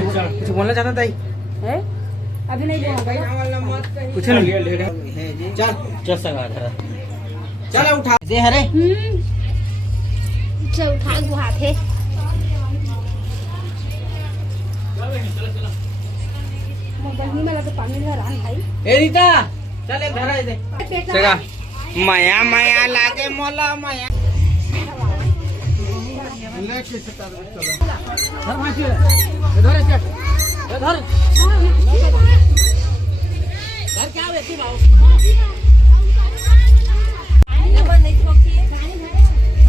सब कुछ बोलना चाहता था है अभी नहीं बोलूंगा कुछ नहीं चल चल सगा चल उठा दे हरे चल उठा वो हाथ है गंदी में लगे पानी में रान भाई ए रीता चल एक धरा दे सगा माया माया लागे मोला माया लेके सता चला धर माची धर इसका धर धर क्या वेती बाऊ नंबर नहीं छोकी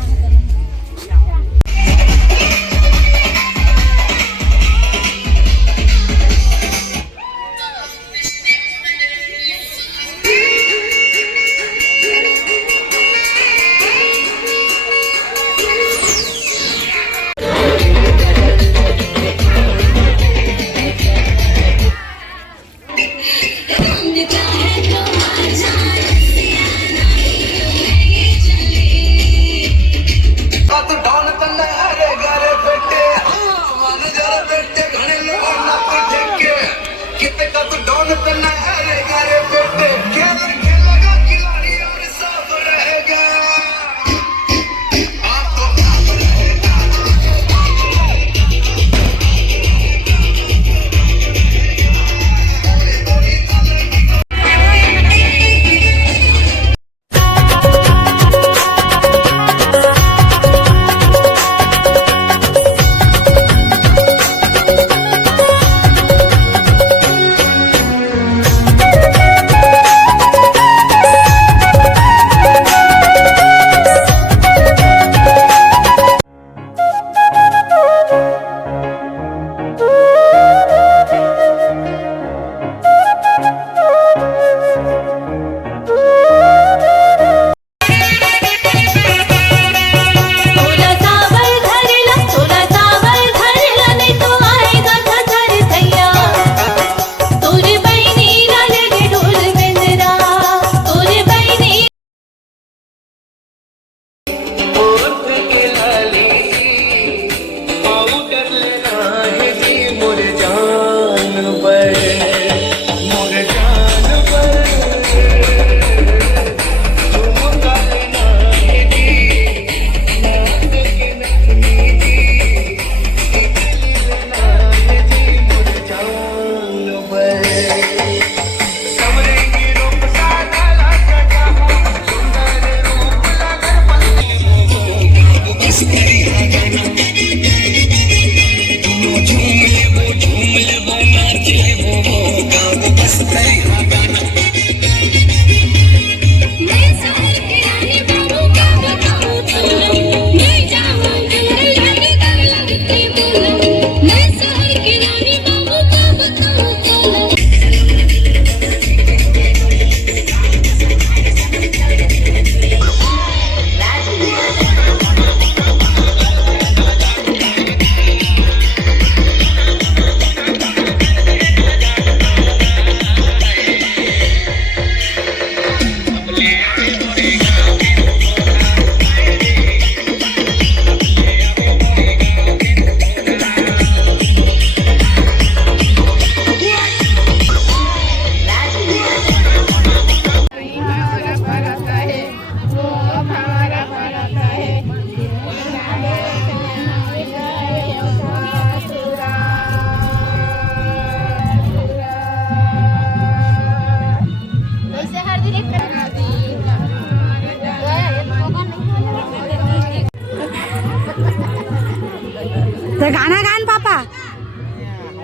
तो गाना गान पापा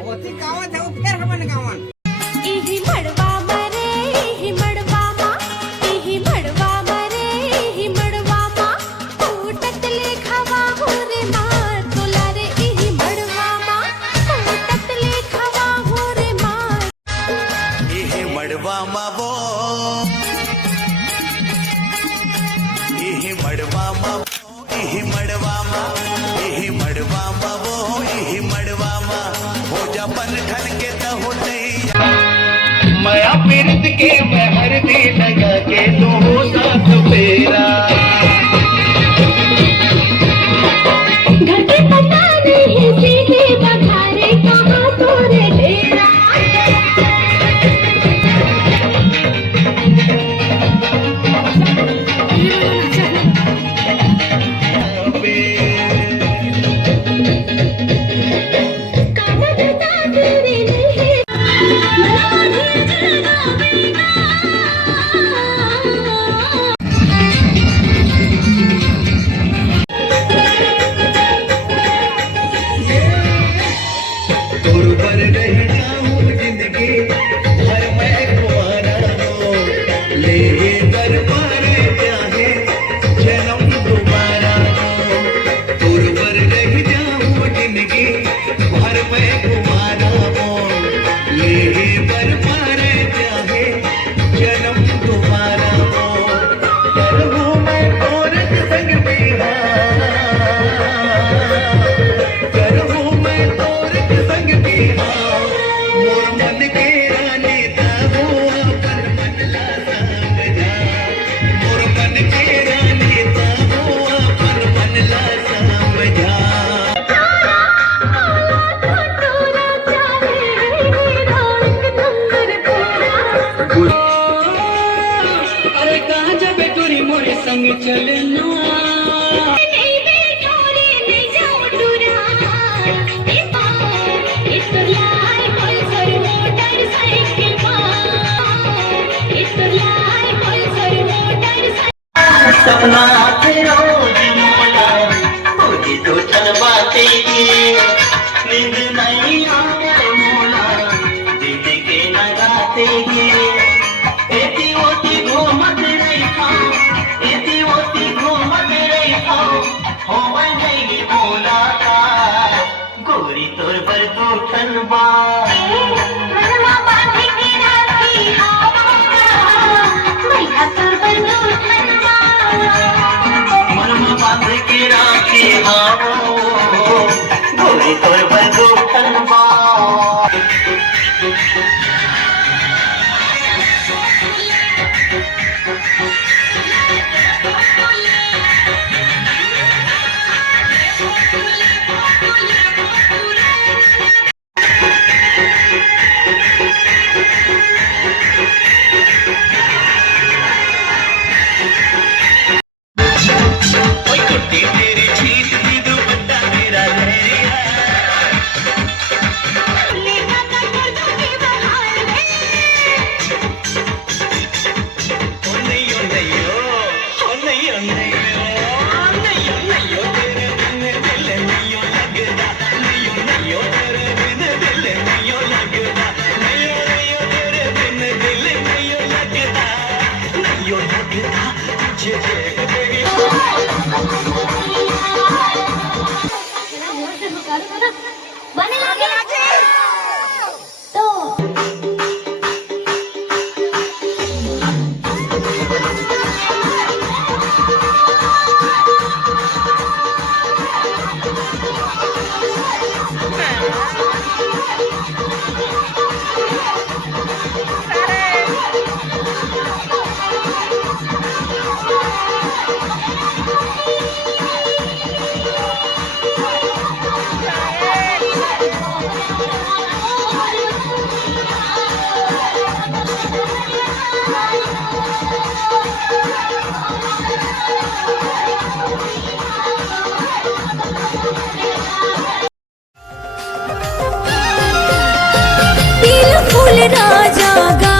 होती गावन जाऊ फेर हमन गावन इही मड़वा मरे इही मड़वा मा इही मड़वा मरे इही मड़वा मा टूटत ले खवा हो रे मार तोला रे इही मड़वा मा टूटत ले खवा हो रे मार इही मड़वा मा वो इही मड़वा मा इही मड़वा मा इही मड़वा मा वो इही मड़वा मा हो जा बन ठन के त हो नैया माया पीरत के महर दी लगा के तो हो साथ फेरा संग चलना नहीं बैठो रे नहीं जाओ टूरा इतना लाल पल्सर मोटरसाइकिल सपना के रोज मोला मुझे तो चल बातें नींद नहीं आए मोला दिन के न राते एती ओती घूमत रही खाओ एती ओती घूमत रही खाओ हो नहीं मोला का गोरी तोर पर दूठन बा मनवा बांध के राखी बैठा तोर पर दूठनवा मनमा बांध के राखी हाओ गोरी तोर बंदू खनबा ओए कुट्टी तेरी छीत दी दुपट्टा मेरा लहरिया लेना का कर दूंगी बहार में ओ नहीं ओ नहीं ओ नहीं ओ नहीं नहीं ओ नहीं ओ तेरे बिन दिल नहीं ओ लगदा नहीं ओ तेरे बिन दिल नहीं ओ लगदा नहीं ओ तेरे बिन दिल नहीं ओ लगदा नहीं ओ लगदा तुझे देख तेरी बने लगे तो दिल फूल राजा गा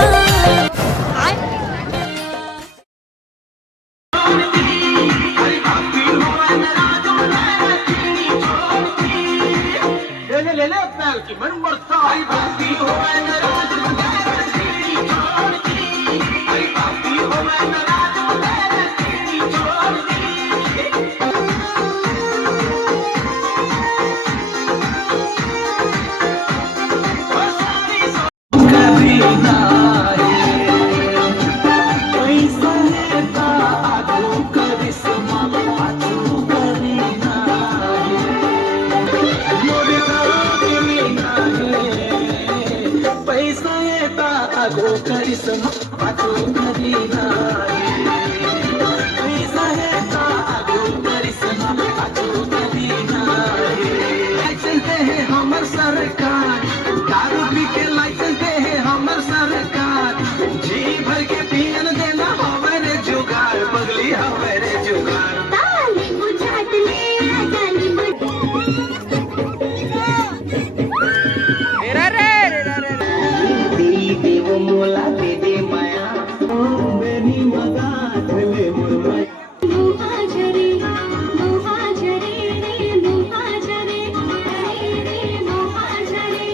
हमर सरकार दारू पी के लाइसेंस दे है हमर सरकार जी भर के पियन देना हमारे जुगाड़ बगली हमारे जुगाड़ ताली बुझात ले ताली दे देव मोला दे दे माया मेरी मगा चले मुरमाई मुहाजरे मुहाजरे रे मुहाजरे रे मुहाजरे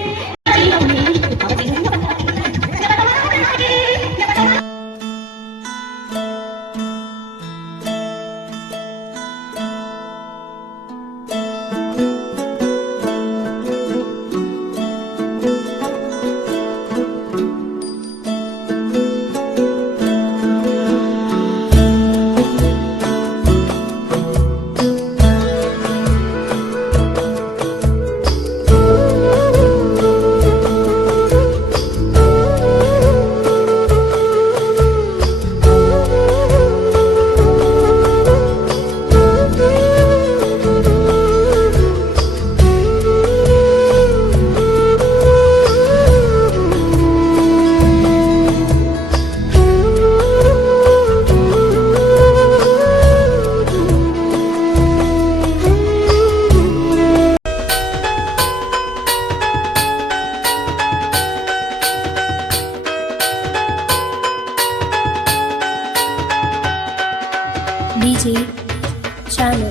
डीजे चानू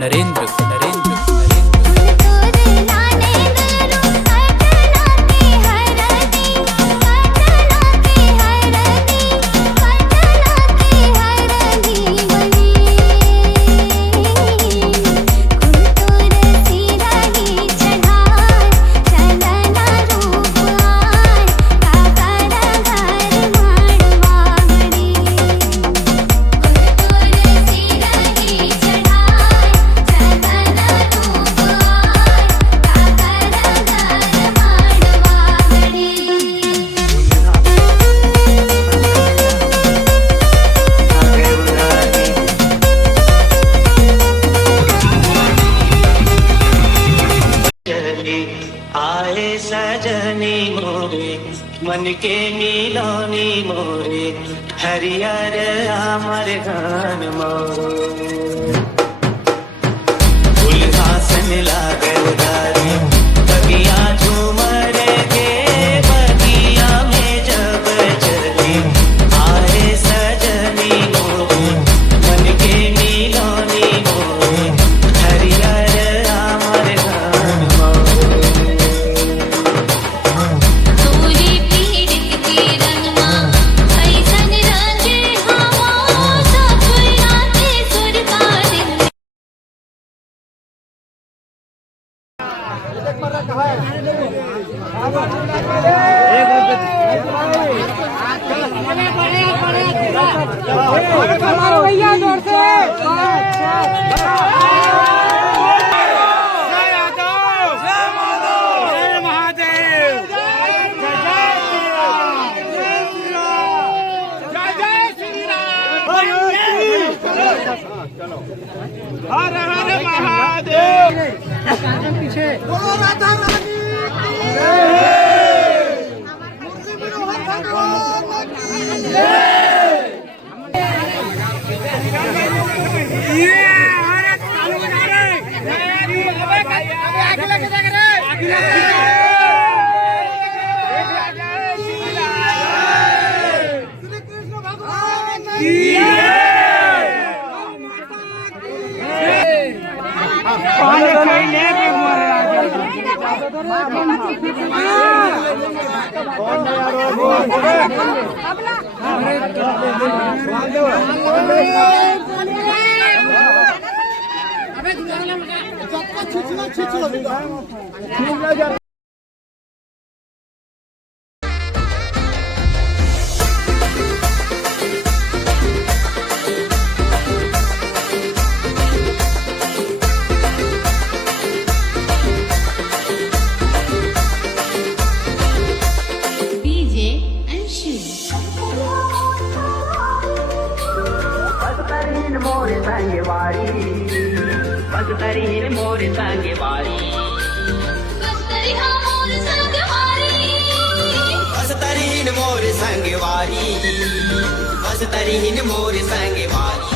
नरेंद्र आए सजनी मोरे मन के मिलानी मोरे हरियर आमर गान मोरे उल्लासन लागे उदारी बगिया झूमर के बगिया में जब चली आए सजनी मोरे मन के मिलानी मोरे हरियर आमर गान मोरे तोरी पीड़ित के रंगमा ऐसन रंगे हवा सब राते सुरकार हर हर महादेव पीछे डीजे अंशु बस्तरीन मोरे संगवारी बस्तरीन मोरे संगवारी बस्तरी हमोर संगवारी बस्तरीन मोर संगवारी बस्तरीन मोर संगवारी